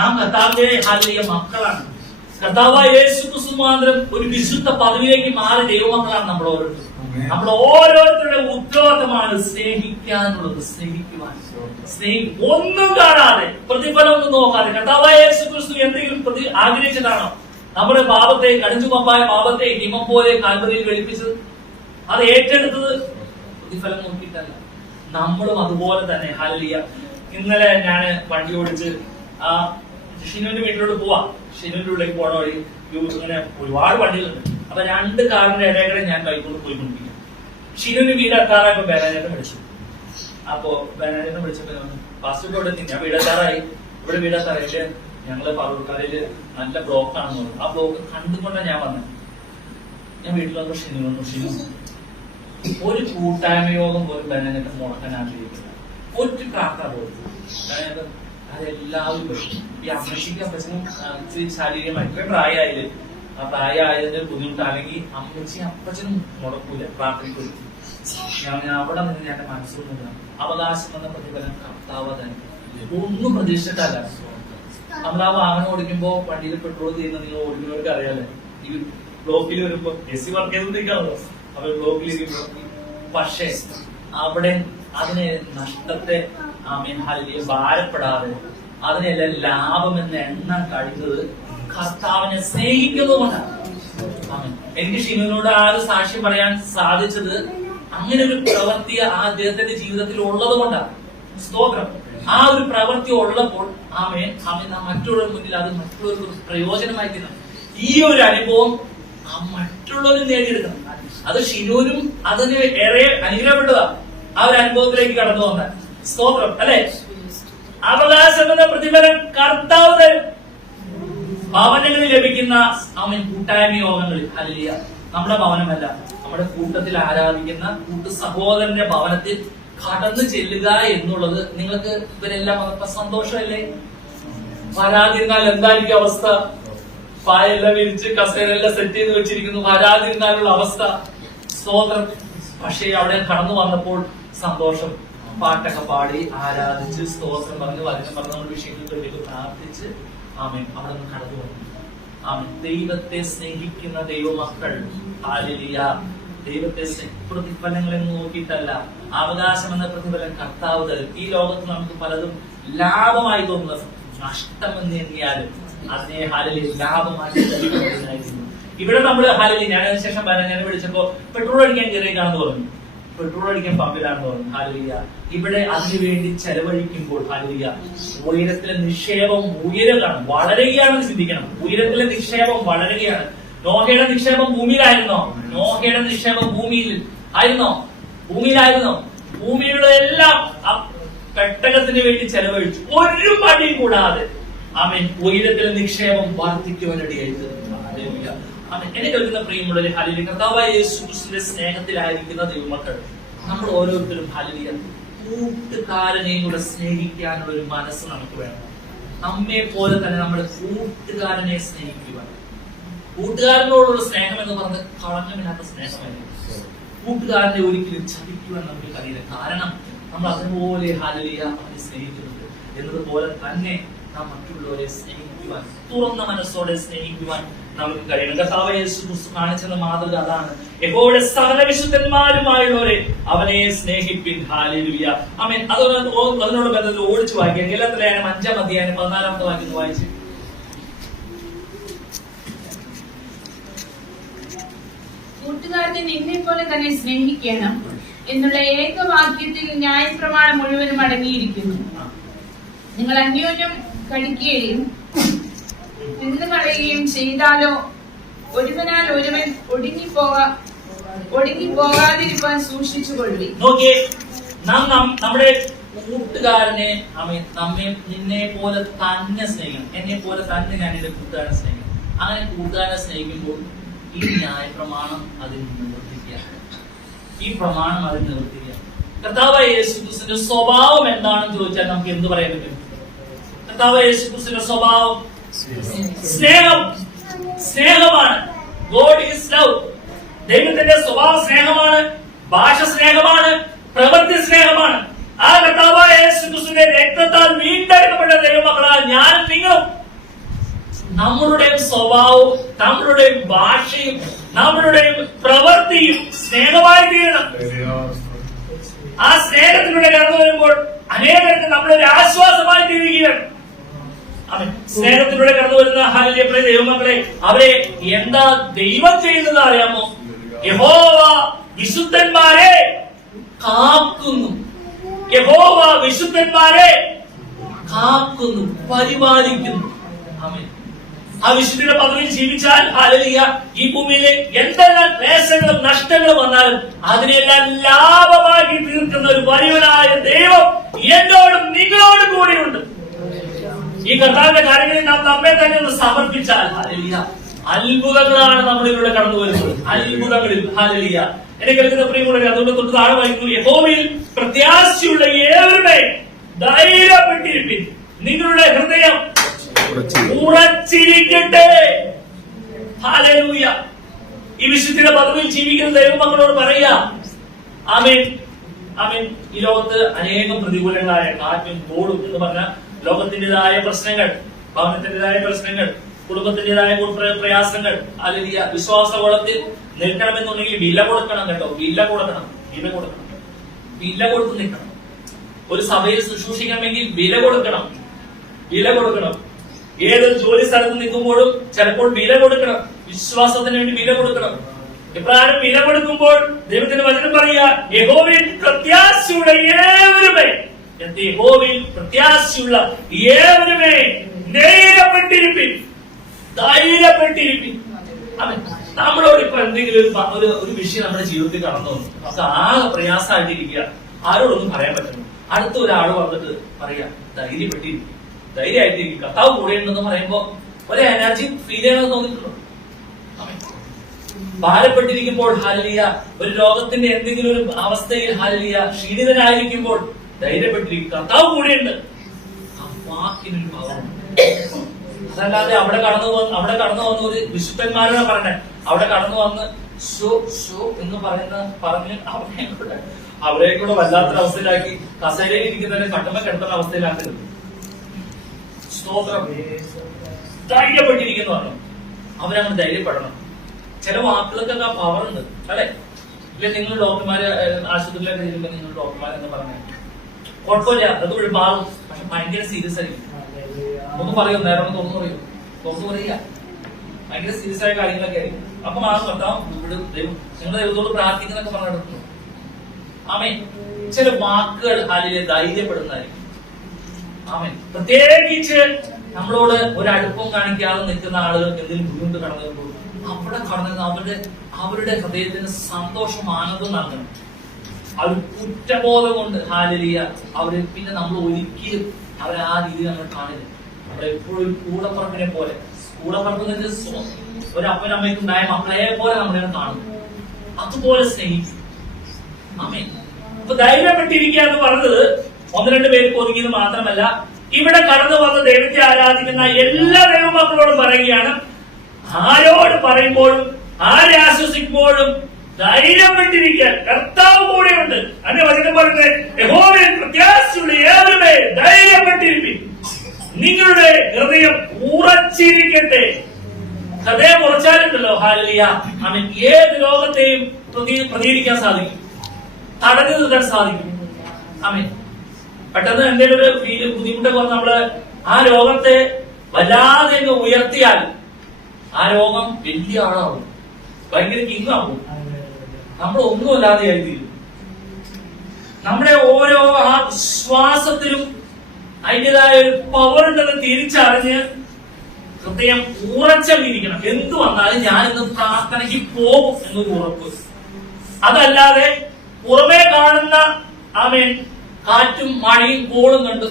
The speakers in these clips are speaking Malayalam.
നാം കർത്താവിന്റെ ഹാലലിയ മക്കളാണ്. കർത്താവായ യേശു ക്രിസ്തു മുഖാന്തരം ഒരു വിശുദ്ധ പദവിയിലേക്ക് മാറി ദൈവമക്കളാണ് നമ്മൾ ഓരോരുത്തരും. നമ്മൾ ഓരോരുത്തരുടെ ഉത്തരവാദിത്തമാണ് സ്നേഹിക്കാനുള്ളത്, സ്നേഹിക്കുവാൻ. ഒന്നും കാണാതെ, പ്രതിഫലം ഒന്നും നോക്കാതെ. കർത്താവായ യേശു ക്രിസ്തു എന്തെങ്കിലും ആഗ്രഹിച്ചതാണോ? നമ്മുടെ പാപത്തെ, കടുഞ്ചുമപ്പായ പാപത്തെ ഹിമം പോലെ കാൽവരിയിൽ വെളുപ്പിച്ചത്? അത് ഏറ്റെടുത്തത് പ്രതിഫലം നോക്കിയിട്ടല്ല. നമ്മളും അതുപോലെ തന്നെ. ഹല്ലേലൂയ. ഇന്നലെ ഞാൻ വണ്ടി ഓടിച്ച് ഷിനുവിന്റെ വീട്ടിലോട്ട് പോവാ. ഷിനുവിന്റെ ഉള്ളിലേക്ക് പോണ വഴി ഇങ്ങനെ ഒരുപാട് വണ്ടികളുണ്ട്. അപ്പൊ 2 കാറിന്റെ ഇടയിലൂടെ ഞാൻ കൈകൊണ്ട് പോയിക്കൊണ്ടിരിക്കും. ഷിനുവിന്റെ വീട് എത്താറായപ്പോ ബേനാനേട്ടൻ വിളിച്ചു. അപ്പോ ബേനാനേട്ടൻ വിളിച്ചപ്പോ ഫാസ്റ്റ് ഫുഡ് എത്തി. ഞാൻ വീടെത്താറായി. ഇവിടെ വീടെത്താറായിട്ട് ഞങ്ങള് പറവൂർക്കാരില് നല്ല ബ്ലോക്ക് ആണെന്ന് പറഞ്ഞു. ആ ബ്ലോക്ക് കണ്ടുകൊണ്ടാണ് ഞാൻ വന്നത്. ഞാൻ വീട്ടിൽ വന്നു. ഷിനു വന്നു. ഷിനു ഒരു കൂട്ടായ്മ യോഗം പോലും ബേനാനേട്ടൻ മുടക്കാൻ ആഗ്രഹിക്കുന്നത്. ഒരു പ്രാർത്ഥന പോലും. അതെല്ലാവരും പറ്റും. ഈ അമ്മച്ചിക്കും അപ്പച്ചനും ഇച്ചിരി ശാരീരികമായിട്ട് പ്രായമായില്ലേ, ആ പ്രായമായതിന്റെ ബുദ്ധിമുട്ടാണെങ്കിൽ അമ്മച്ചിയും അപ്പച്ചനും മുടക്കൂല, പ്രാർത്ഥനയ്ക്കൊരു. ഞാൻ അവിടെ നിന്ന് ഞാൻ മനസ്സിലുണ്ട് അവകാശം എന്ന പ്രതിഫലം കർത്താവ് തന്നെ. ഒന്നും പ്രതീക്ഷിച്ചിട്ടല്ല. നമ്മൾ ആ വാഹനം ഓടിക്കുമ്പോ വണ്ടിയിൽ പെട്രോൾ ചെയ്യുന്ന നിങ്ങൾ ഓടിക്കുന്നവർക്ക് അറിയാലേ. ഈ ബ്ലോക്കിൽ വരുമ്പോ എസി വർക്ക് ചെയ്തോണ്ടിരിക്കാണല്ലോ. അവർ ബ്ലോക്കിൽ ഇരിക്കുമ്പോ പക്ഷേ അവിടെ അതിനെ നഷ്ടത്തെ ഭാരപ്പെടാതെ അതിനെല്ലാം ലാഭമെന്ന എണ്ണം കഴിയുന്നത് കർത്താവിനെ സ്നേഹിക്കുന്നതുകൊണ്ടാണ്. എനിക്ക് ഷിനുവിനോട് ആ ഒരു സാക്ഷ്യം പറയാൻ സാധിച്ചത് അങ്ങനെ ഒരു പ്രവൃത്തി ആ അദ്ദേഹത്തിന്റെ ജീവിതത്തിൽ ഉള്ളത് കൊണ്ടാണ്. സ്തോത്രം. ആ ഒരു പ്രവൃത്തി ഉള്ളപ്പോൾ മറ്റുള്ളവരുടെ മുന്നിൽ അത് മറ്റുള്ളവർക്ക് പ്രയോജനമായി തീരണം. ഈ ഒരു അനുഭവം മറ്റുള്ളവരും നേടിയെടുക്കണം. അത് ഷിനുവിനും അതിന് ഏറെ അനുഗ്രഹപ്പെട്ടതാ. ആ ഒരു അനുഭവത്തിലേക്ക് കടന്നു വന്ന സ്തോത്രം അല്ലെ. അവകാശം എന്ന പ്രതിഫലം കർത്താവ് തരും. ഭവനങ്ങളിൽ ലഭിക്കുന്ന കൂട്ടായ്മ യോഗങ്ങളിൽ ഹല്ലേലൂയ. നമ്മുടെ ഭവനമല്ല, നമ്മുടെ കൂട്ടത്തിൽ ആരാധിക്കുന്ന കൂട്ടു സഹോദരന്റെ ഭവനത്തിൽ കടന്നു ചെല്ലുക എന്നുള്ളത് നിങ്ങൾക്ക് ഇവരെല്ലാം സന്തോഷമല്ലേ? വരാതിരുന്നാൽ എന്തായിരിക്കും അവസ്ഥ? പായെല്ലാം വിരിച്ച് കസേരയെല്ലാം സെറ്റ് ചെയ്ത് വെച്ചിരിക്കുന്നു, വരാതിരുന്നാലുള്ള അവസ്ഥ. സ്തോത്രം. പക്ഷേ അവിടെ കടന്നു വന്നപ്പോൾ സന്തോഷം. പാട്ടൊക്കെ പാടി ആരാധിച്ച് സ്തോത്രം പറഞ്ഞ് വചനം പറഞ്ഞ് നമ്മുടെ വിഷയങ്ങൾക്ക് വേണ്ടി പ്രാർത്ഥിച്ച് അവിടെ നിന്ന് കടന്നു വന്നു. ദൈവത്തെ സ്നേഹിക്കുന്ന ദൈവമക്കൾ ഹല്ലേലൂയ. ദൈവത്തെ പ്രതിഫലങ്ങളെ നോക്കിയിട്ടല്ല, അവകാശം എന്ന പ്രതിഫലം കർത്താവ് തരും. ഈ ലോകത്ത് നമുക്ക് പലതും ലാഭമായി തോന്നുന്നത് നഷ്ടമെന്ന് എണ്ണിയാലും അതിനെ ഹല്ലേലൂയ ലാഭമായി. ഇവിടെ നമ്മള് ഹല്ലേലൂയ. ഞാൻ അതിനുശേഷം ഞാൻ വിളിച്ചപ്പോ പെട്രോൾ അടിക്കാൻ കയറിയിട്ടാണെന്ന് പറഞ്ഞു. പെട്രോൾ അടിക്കാൻ പമ്പിലാണെന്ന് പറഞ്ഞു. ഹല്ലേലൂയ. ഇവിടെ അതിനുവേണ്ടി ചെലവഴിക്കുമ്പോൾ ഹല്ലേലൂയ ഉയരത്തിലെ നിക്ഷേപം ഉയരുകയാണ്, വളരുകയാണെന്ന് ചിന്തിക്കണം. ഉയരത്തിലെ നിക്ഷേപം വളരുകയാണ്. നോഹയുടെ നിക്ഷേപം ഭൂമിയിലായിരുന്നോ? നോഹയുടെ നിക്ഷേപം ഭൂമിയിൽ ആയിരുന്നോ? ഭൂമിയിലായിരുന്നോ? ഭൂമിയിലുള്ള എല്ലാം പെട്ടകത്തിന് വേണ്ടി ചെലവഴിച്ചു. ഒരു മടിയും കൂടാതെ ഉയരത്തിലെ നിക്ഷേപം വർദ്ധിക്കുവാനിടയായി തീർന്നു. ഹല്ലേലൂയ. എന്നെ കേൾക്കുന്ന പ്രിയമുള്ളവരെ, ഹല്ലേലൂയ. കർത്താവായ യേശു ക്രിസ്തുവിന്റെ സ്നേഹത്തിലായിരിക്കുന്ന ദൈവമക്കൾ നമ്മൾ ഓരോരുത്തരും ഹല്ലേലൂയ കൂട്ടുകാരനെയും കൂടെ സ്നേഹിക്കാനുള്ള ഒരു മനസ്സ് നമുക്ക് വേണം. നമ്മെ പോലെ തന്നെ നമ്മുടെ കൂട്ടുകാരനെ സ്നേഹിക്കുവാൻ. കൂട്ടുകാരനോടുള്ള സ്നേഹം എന്ന് പറഞ്ഞത് കളങ്കമില്ലാത്ത സ്നേഹമായിരുന്നു. കൂട്ടുകാരനെ ഒരിക്കലും ചതിക്കുവാൻ നമുക്ക് കഴിയില്ല. കാരണം നമ്മൾ അതുപോലെ ഹല്ലേലൂയ അവനെ സ്നേഹിക്കുന്നുണ്ട്. എന്നതുപോലെ തന്നെ നാം മറ്റുള്ളവരെ സ്നേഹിക്കുവാൻ, തുറന്ന മനസ്സോടെ സ്നേഹിക്കുവാൻ നമുക്ക് കഴിയണം. കർത്താവായ യേശു ക്രിസ്തു കാണിച്ചെന്ന മാതൃക അതാണ്. യഹോവയുടെ സകല വിശുദ്ധന്മാരുമായുള്ളവരെ അവനെ സ്നേഹിപ്പിൻ. ഹല്ലേലൂയ. ആമേൻ. അതിനോട് ബന്ധത്തിൽ ഓടിച്ചു വായിക്കാം. ഗലാത്യലേഖനം 5-ാം അധ്യായം 14-ാമത്തെ വാക്യം വായിച്ചു. കൂട്ടുകാരനെ നിന്നെ പോലെ തന്നെ സ്നേഹിക്കണം എന്നുള്ള ഏകവാക്യത്തിൽ ന്യായപ്രമാണം മുഴുവനും അടങ്ങിയിരിക്കുന്നു. നിങ്ങൾ അന്യോന്യം കടിക്കുകയും തിന്നു കളയുകയും ചെയ്താലോ ഒരുവനാൽ ഒരുവൻ ഒടുങ്ങിപ്പോകാതിരിക്കാൻ സൂക്ഷിച്ചുകൊള്ളി. നോക്കിയേ, നമ്മുടെ കൂട്ടുകാരനെ നിന്നെ പോലെ തന്നെ സ്നേഹിക്കണം. എന്നെ പോലെ തന്നെ ഞാൻ എന്റെ കൂട്ടുകാരനെ സ്നേഹിക്കണം. അങ്ങനെ കൂട്ടുകാരനെ സ്നേഹിക്കുമ്പോൾ ഈ ന്യായപ്രമാണം അതിന് നിവർത്തിക്കുക. ഈ പ്രമാണം അതിന് നിവർത്തിക്കുക. കർത്താവായ യേശു ക്രിസ്തുവിന്റെ സ്വഭാവം എന്താണെന്ന് ചോദിച്ചാൽ നമുക്ക് എന്ത് പറയാൻ പറ്റും? കർത്താവായ യേശു ക്രിസ്തുവിന്റെ സ്വഭാവം സ്നേഹമാണ്. God is love. ദൈവത്തിന്റെ സ്വഭാവ സ്നേഹമാണ്, ഭാഷ സ്നേഹമാണ്, പ്രവൃത്തി സ്നേഹമാണ്. ആ കർത്താവായ യേശു ക്രിസ്തുവിന്റെ രക്തത്താൽ വീണ്ടെടുക്കപ്പെട്ട ദൈവമക്കളാൽ ഞാനും നിങ്ങളും നമ്മളുടെ സ്വഭാവവും നമ്മളുടെ ഭാഷയും നമ്മളുടെ പ്രവൃത്തിയും സ്നേഹമായി തീരണം. ആ സ്നേഹത്തിലൂടെ കടന്നു വരുമ്പോൾ അനേകർക്ക് നമ്മളൊരു ആശ്വാസമായി തീരുകയാണ്. സ്നേഹത്തിലൂടെ കടന്നു വരുന്ന ഹല്ലേലൂയ ദൈവമക്കളെ, അവരെ എന്താ ദൈവം ചെയ്യുന്നത് അറിയാമോ? യഹോവ വിശുദ്ധന്മാരെ കാക്കുന്നു. യഹോവ വിശുദ്ധന്മാരെ കാക്കുന്നു, പരിപാലിക്കുന്നു. ആമേൻ. ആ വിശുദ്ധിയുടെ പദവിയിൽ ജീവിച്ചാൽ ഹല്ലേലൂയ ഈ ഭൂമിയിലെ എന്തെല്ലാം ക്ലേശങ്ങളും നഷ്ടങ്ങളും വന്നാലും അതിനെല്ലാം ലാഭമാക്കി തീർക്കുന്ന ഒരു വലിയവനായ ദൈവം എന്നോടും നിങ്ങളോടും കൂടിയുണ്ട്. ഈ കർത്താവിന്റെ കാര്യങ്ങളിൽ നാം നമ്മെ തന്നെ ഒന്ന് സമർപ്പിച്ചാൽ ഹല്ലേലൂയ അത്ഭുതങ്ങളാണ് നമ്മളിലൂടെ കടന്നു വരുന്നത്. അത്ഭുതങ്ങളിൽ ഹല്ലേലൂയ. എന്നെ കേൾക്കുന്ന പ്രിയമുള്ളവരെ, അതുകൊണ്ട് തൊട്ട് താഴെ വായിക്കുന്നു, യഹോവയിൽ പ്രത്യാശയുള്ള ഏവരുടെ ധൈര്യപ്പെട്ടിരിപ്പിൻ, നിങ്ങളുടെ ഹൃദയം ഉറച്ചിരിക്കട്ടെ. ഹല്ലേലൂയ. ഈ വിശുദ്ധിയുടെ പദവിയിൽ ജീവിക്കുന്ന ദൈവമക്കളോട് പറയാ, ആമേൻ ആമേൻ. ഈ ലോകത്ത് അനേകം പ്രതികൂലങ്ങളായ കാറ്റും കോളും എന്ന് പറഞ്ഞ ലോകത്തിന്റേതായ പ്രശ്നങ്ങൾ, ഭവനത്തിന്റേതായ പ്രശ്നങ്ങൾ, കുടുംബത്തിന്റേതായ പ്രയാസങ്ങൾ, ഹല്ലേലൂയ. വിശ്വാസവളത്തിൽ നിൽക്കണമെന്നുണ്ടെങ്കിൽ വില കൊടുക്കണം കേട്ടോ. വില കൊടുക്കണം. വില കൊടുത്ത് നിൽക്കണം. ഒരു സഭയിൽ ശുശ്രൂഷിക്കണമെങ്കിൽ വില കൊടുക്കണം. ഏതൊരു ജോലി സ്ഥലത്ത് നിൽക്കുമ്പോഴും ചിലപ്പോൾ വില കൊടുക്കണം. വിശ്വാസത്തിന് വേണ്ടി വില കൊടുക്കണം. ഇപ്രകാരം വില കൊടുക്കുമ്പോൾ ദൈവത്തിന്റെ വചനം പറയുക, യഹോവയിൽ പ്രത്യാശയുള്ള ഏവരുമേ, യഹോവയിൽ പ്രത്യാശയുള്ള ഏവരുമേ ധൈര്യപ്പെട്ടിരിപ്പിൻ. നമ്മളോട് ഇപ്പൊ എന്തെങ്കിലും ഒരു വിഷയം നമ്മുടെ ജീവിതത്തിൽ കടന്നു വന്നു, നമുക്ക് ആകെ പ്രയാസമായിട്ടിരിക്കുക, ആരോടൊന്നും പറയാൻ പറ്റുന്നു. അടുത്ത ഒരാൾ വന്നിട്ട് പറയാ, ധൈര്യപ്പെട്ടിരിക്കും, ധൈര്യമായിട്ടിരിക്കും, കർത്താവ് കൂടെ ഉണ്ടെന്ന് പറയുമ്പോ ഒരു എനർജി ഫീൽ ചെയ്യണമെന്ന് തോന്നിയിട്ടുണ്ടോ? ഭാരപ്പെട്ടിരിക്കുമ്പോൾ ഹല്ലേലൂയ, ഒരു രോഗത്തിന്റെ എന്തെങ്കിലും ഒരു അവസ്ഥയിൽ ഹല്ലേലൂയ, ക്ഷീണിതനായിരിക്കുമ്പോൾ ധൈര്യപ്പെട്ടിരിക്കും, കർത്താവ് കൂടെയുണ്ട്. ആ വാക്കിനൊരു ഭാവമുണ്ട്. അതല്ലാതെ അവിടെ കടന്നു വന്ന ഒരു വിശുദ്ധന്മാരാണ് പറഞ്ഞത്, അവിടെ കടന്നു വന്ന് ഷോ എന്ന് പറഞ്ഞ് അവരെ കൂടെ വല്ലാത്തൊരവസ്ഥയിലാക്കി കസേരയിൽ ഇരിക്കുന്നതിനെ കട്ടുമ്പ കിടത്തുന്ന അവസ്ഥയിലാക്കരുത്. സ്തോത്രം. ധൈര്യപ്പെട്ടിരിക്കുന്നു പറഞ്ഞു. അവരങ്ങനെ ധൈര്യപ്പെടണം. ചില വാക്കുകൾക്കൊക്കെ ആ പവർ ഉണ്ട്, അല്ലെ? ഇല്ല, നിങ്ങൾ ഡോക്ടർമാര് ആശുപത്രിയിലൊക്കെ ചെല്ലുമ്പോ നിങ്ങൾ ഡോക്ടർമാരെന്ന് പറഞ്ഞ കുഴപ്പമില്ല, അത് മാറും. പക്ഷെ ഭയങ്കര സീരിയസ് ആയിരിക്കും. ഒന്ന് പറയും, നേരം തുറന്നു പറയുക, ഭയങ്കര സീരിയസ് ആയ കാര്യങ്ങളൊക്കെ ആയിരിക്കും. അപ്പൊ മാറും. കർത്താവ് നിങ്ങൾ ദൈവത്തോട് പ്രാർത്ഥിക്കുന്നൊക്കെ പറഞ്ഞിട്ടുണ്ട്. ആമേൻ. ചില വാക്കുകൾ ഹല്ലേലൂയ ധൈര്യപ്പെടുന്നതായിരിക്കും. ആമേൻ. പ്രത്യേകിച്ച് നമ്മളോട് ഒരു അടുപ്പം കാണിക്കാതെ നിൽക്കുന്ന ആളുകൾക്ക് എന്തെങ്കിലും ബുദ്ധിമുട്ട് കടന്നു വരുമ്പോൾ അവിടെ കടന്നു അവരുടെ ഹൃദയത്തിന് സന്തോഷം, ആനന്ദം നൽകണം. അവർ കുറ്റബോധം കൊണ്ട് ഹല്ലേലൂയ അവര് പിന്നെ നമ്മൾ ഒരിക്കലും അവരെ ആ രീതിയിൽ നമ്മൾ കാണില്ല. നമ്മളെപ്പോഴും കൂടപ്പറപ്പിനെ പോലെ, കൂടപ്പറപ്പ് ഒരു അപ്പനമ്മയ്ക്ക് ഉണ്ടായ മക്കളെ പോലെ നമ്മളെ കാണും, അതുപോലെ സ്നേഹിക്കും. ആമേൻ. അപ്പൊ ധൈര്യപ്പെട്ടിരിക്കുക എന്ന് പറഞ്ഞത് ഒന്ന് രണ്ട് പേർക്ക് ഒതുങ്ങിയത് മാത്രമല്ല, ഇവിടെ കടന്നു വന്ന ദൈവത്തെ ആരാധിക്കുന്ന എല്ലാ ദൈവമക്കളോടും പറയുകയാണ്, ആരോട് പറയുമ്പോഴും ആരെ ആശ്വസിക്കുമ്പോഴും ധൈര്യപ്പെട്ടിരിക്കാൻ കർത്താവ് കൂടെയുണ്ട്. അതിന്റെ വചനം പറയുന്നത്, യഹോവയിൽ പ്രത്യാശയുള്ള ഏവരുമേ ധൈര്യപ്പെട്ടിരിപ്പിൻ, നിങ്ങളുടെ ഹൃദയം ഉറച്ചിരിക്കട്ടെ. ഹൃദയം ഉറച്ചാലുണ്ടല്ലോ ഹല്ലേലൂയ, ആമേൻ, ഏത് ലോകത്തെയും പ്രതികരിക്കാൻ സാധിക്കും, തടഞ്ഞു നിർത്താൻ സാധിക്കും. ആമേൻ. പെട്ടെന്ന് എന്തെങ്കിലും ഒരു ബുദ്ധിമുട്ടൊക്കെ വന്ന് നമ്മള് ആ രോഗത്തെ വല്ലാതെ ഉയർത്തിയാൽ ആ രോഗം വലിയ ആളാവും, ഭയങ്കര കിങ്ങാവും, നമ്മൾ ഒന്നുമല്ലാതെ ആയിത്തീരും. നമ്മുടെ ഓരോ ആ ശ്വാസത്തിലും അതിൻ്റെതായ ഒരു പവർ ഉണ്ടെന്ന് തിരിച്ചറിഞ്ഞ് ഹൃദയം ഉറച്ചിരിക്കണം. എന്തു വന്നാലും ഞാനിന്ന് പ്രാർത്ഥനയ്ക്ക് പോകും എന്നൊരു ഉറപ്പ്. അതല്ലാതെ പുറമേ കാണുന്ന ആമേൻ കാറ്റും മഴയും കോളും കണ്ട്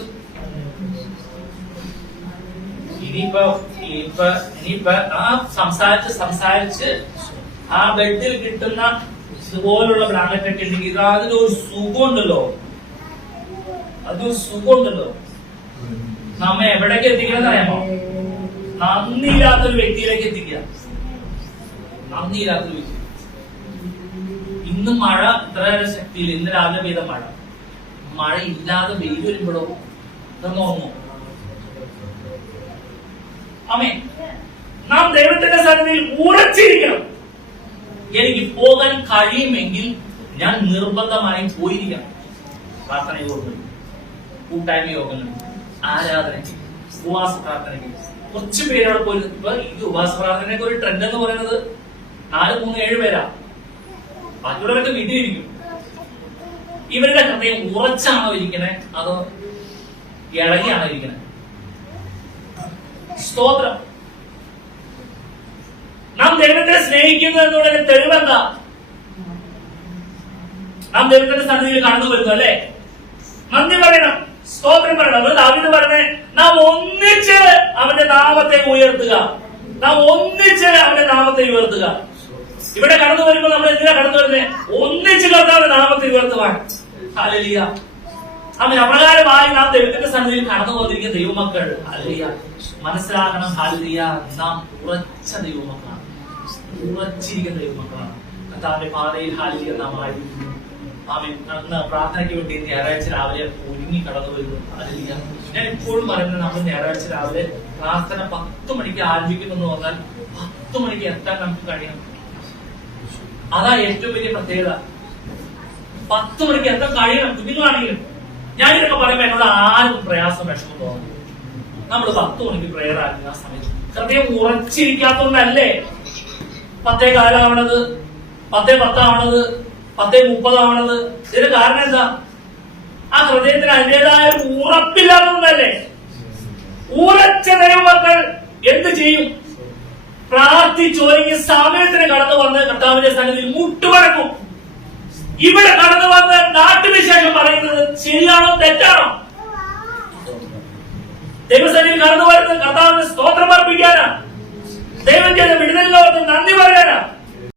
ഇനിയിപ്പോ ആ സംസാരിച്ച് ആ ബെഡിൽ കിട്ടുന്ന ഇതുപോലുള്ള ബ്ലാങ്കറ്റ് ഒക്കെ ഉണ്ടെങ്കിൽ അതിലൊരു സുഖമുണ്ടല്ലോ, അതൊരു സുഖമുണ്ടല്ലോ. നമ്മെ എവിടേക്ക് എത്തിക്കണമെന്ന് അറിയാമോ? നന്ദിയില്ലാത്തൊരു വ്യക്തിയിലേക്ക് എത്തിക്കുക. നന്ദിയില്ലാത്തൊരു വ്യക്തി. ഇന്ന് മഴ ഇത്ര ശക്തിയിൽ, ഇന്ന് രാവിലെ പെയ്ത മഴ ഇല്ലാതെ വെയിൽ വരുമ്പോഴോ ഇതൊന്നും ഓർമ്മോ? ആമേൻ. നാം ദൈവത്തിന്റെ സന്നിധിയിൽ ഉറച്ചിരിക്കണം. എനിക്ക് പോകാൻ കഴിയുമെങ്കിൽ ഞാൻ നിർബന്ധമായും പോയിരിക്കണം. പ്രാർത്ഥന യോഗങ്ങളിൽ, കൂട്ടായ്മ യോഗങ്ങളിൽ, ആരാധനയ്ക്ക്, ഉപവാസ പ്രാർത്ഥനയ്ക്ക് കുറച്ച് പേരവിടെ പോയി. ഇപ്പൊ ഈ ഉപവാസ പ്രാർത്ഥനയ്ക്ക് ഒരു ട്രെൻഡ് എന്ന് പറയുന്നത് 4, 3, 7 പേരാ. ബാക്കിയുള്ളവരൊക്കെ വീട്ടിലിരിക്കും. ഇവരുടെ ഹൃദയം ഉറച്ചാണോ ഇരിക്കണേ അതോ ഇളകിയാണോ ഇരിക്കണേ? സ്തോത്രം. നാം ദൈവത്തെ സ്നേഹിക്കുന്നു എന്നുള്ളതിന് തെളിവെന്താ? നാം ദൈവത്തിന്റെ സന്നിധിയിൽ കടന്നു വരുന്നു അല്ലേ? നന്ദി പറയണം, സ്തോത്രം പറയണം. അത് ദാവീദ് പറഞ്ഞേ, നാം ഒന്നിച്ച് അവന്റെ നാമത്തെ ഉയർത്തുക. നാം ഒന്നിച്ച് അവന്റെ നാമത്തെ ഉയർത്തുക. ഇവിടെ കടന്നു വരുമ്പോൾ നമ്മൾ എന്തിനാ കടന്നു വരുന്നത്? ഒന്നിച്ച് കർത്താവിന്റെ നാമത്തെ ഉയർത്തുവാൻ. ഹല്ലേലൂയ. ആമേൻ. അപ്രകാരമായി നാം ദൈവത്തിന്റെ സന്നിധിയിൽ കടന്നു വന്നിരിക്കുന്ന ദൈവമക്കൾ, ഹല്ലേലൂയ, മനസ്സിലാക്കണം. ഹല്ലേലൂയ, നാം ഉറച്ച ദൈവമക്കളാണ്, ഉറച്ചിരിക്കുന്ന ദൈവമക്കളാണ്. കർത്താവിന്റെ പാതയിൽ ഹല്ലേലൂയ നാം ആയിരിക്കുന്നു. ആമേൻ. അന്ന് പ്രാർത്ഥനയ്ക്ക് വേണ്ടി ഞായറാഴ്ച രാവിലെ ഒരുങ്ങി കടന്നു വരുന്നു. ഹല്ലേലൂയ. ഞാൻ ഇപ്പോഴും പറയുന്നത്, നമ്മൾ ഞായറാഴ്ച രാവിലെ പ്രാർത്ഥന 10 മണിക്ക് ആരംഭിക്കുമെന്ന് പറഞ്ഞാൽ 10 മണിക്ക് എത്താൻ നമുക്ക് കഴിയണം. അതാ ഏറ്റവും വലിയ പ്രത്യേകത. 10 മണിക്ക് എത്താൻ കഴിയണം. കുഞ്ഞുങ്ങളാണെങ്കിലും ഞാനിതൊക്കെ പറയുമ്പോ എന്നോട് ആർക്കും പ്രയാസം, വിഷമം തോന്നുന്നു. നമ്മൾ 10 മണിക്ക് പ്രേയർ ആകുന്ന ആ സമയത്ത് ഹൃദയം ഉറച്ചിരിക്കാത്തതുകൊണ്ടല്ലേ 10:15 ആവണത്, 10:10 ആവണത്, 10:30 ആവണത്. ഇതിന് കാരണം എന്താ? ആ ഹൃദയത്തിന് അതിൻ്റെതായ ഒരു ഉറപ്പില്ലാത്തതുകൊണ്ടല്ലേ. ഉറച്ച ദൈവമക്കൾ എന്ത് ചെയ്യും? പ്രാർത്ഥിച്ചൊരുങ്ങി സമയത്തിന് കടന്നു വന്ന് കർത്താവിന്റെ സന്നിധിയിൽ മുട്ടുമടക്കും. ഇവിടെ കടന്നു വന്ന് നാട്ടുവിശേഷം പറയുന്നത് ശരിയാണോ തെറ്റാണോ? ദൈവസന്നിധിയിൽ കടന്നു വരുന്നത്, കർത്താവിന്റെ